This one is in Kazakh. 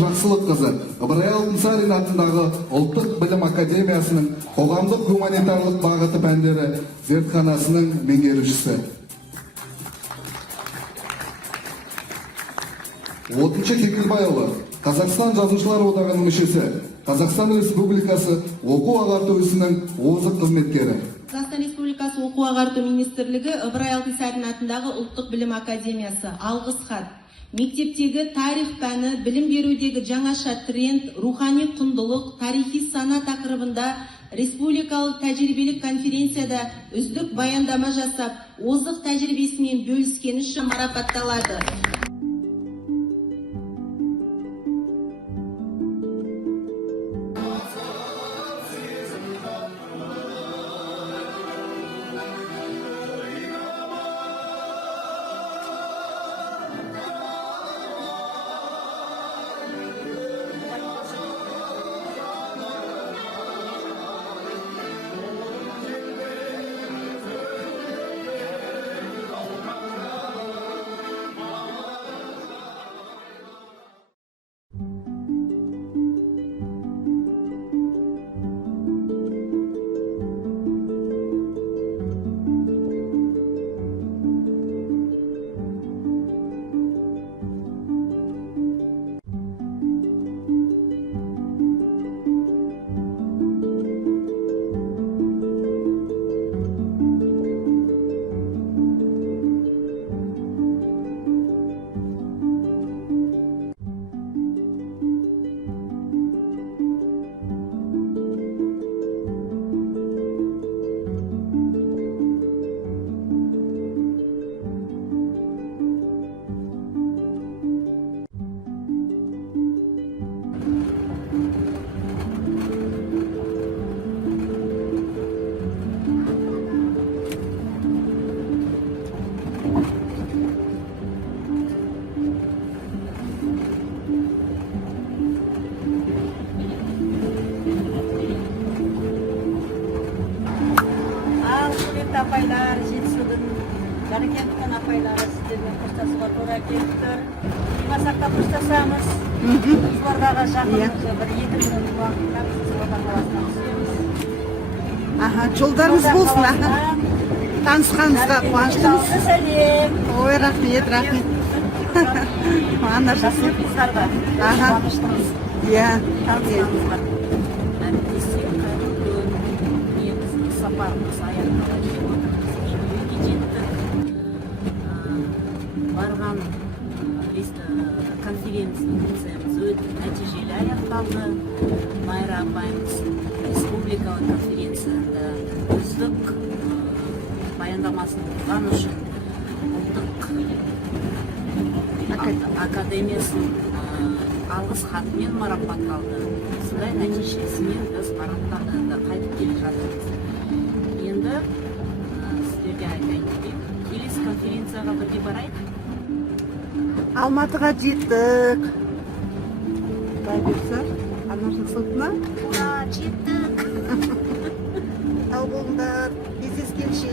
Жақсылық қызы Ыбырай Алтынсарин атындағы Ұлттық білім академиясының қоғамдық гуманитарлық бағыты пәндері зертханасының меңгерушісі. Отыншы Кекілбайұлы, Қазақстан Жазушылар одағының мүшесі, Қазақстан Республикасы оқу ағарту ісінің озық қызметкері. Қазақстан Республикасы оқу ағарту министрлігі Ыбырай Алтынсарин атындағы Ұлттық білім академиясы алғыс хат. Мектептегі тарих пәні, білім берудегі жаңаша тренд, рухани құндылық, тарихи сана тақырыбында республикалық тәжірибелік конференцияда үздік баяндама жасап, озық тәжірибесімен бөліскені үшін марапатталады. Апайлар, жетісудың жарекеттің апайлары сіздермен қоштасуға тура келіп тұр. Демасақта қоштасамыз. Қызылордаға жақын бір 2 минут уақытта Қызылорда қаласынан түсеміз. Жолдарыңыз болсын. Танысқаныңызға қуаныштымыз. Сәлем. Ой, рахмет. Жақсы қыздарға қуаныштымыз. Танысқаныңызға. Әріптесе қайырлы күн. Негізгі сапарымыз аяқталады. Барған конференциямыз өте нәтижелі аяқталды. Майра апайымыз республикалық конференцияда үздік баяндамасын оқыған үшін Ұлттық академиясының алғыс хатымен марапатталды. Осындай нәтижесімен біз марапатталды, қайтып келе жатырмыз. Енді сіздерге айтайын деп, келесі конференцияға бірге барайық. Алматыға жеттік. Құдай бұйырса, Анаржық сотына. Жеттік. Сау болыңдар, кездескенше.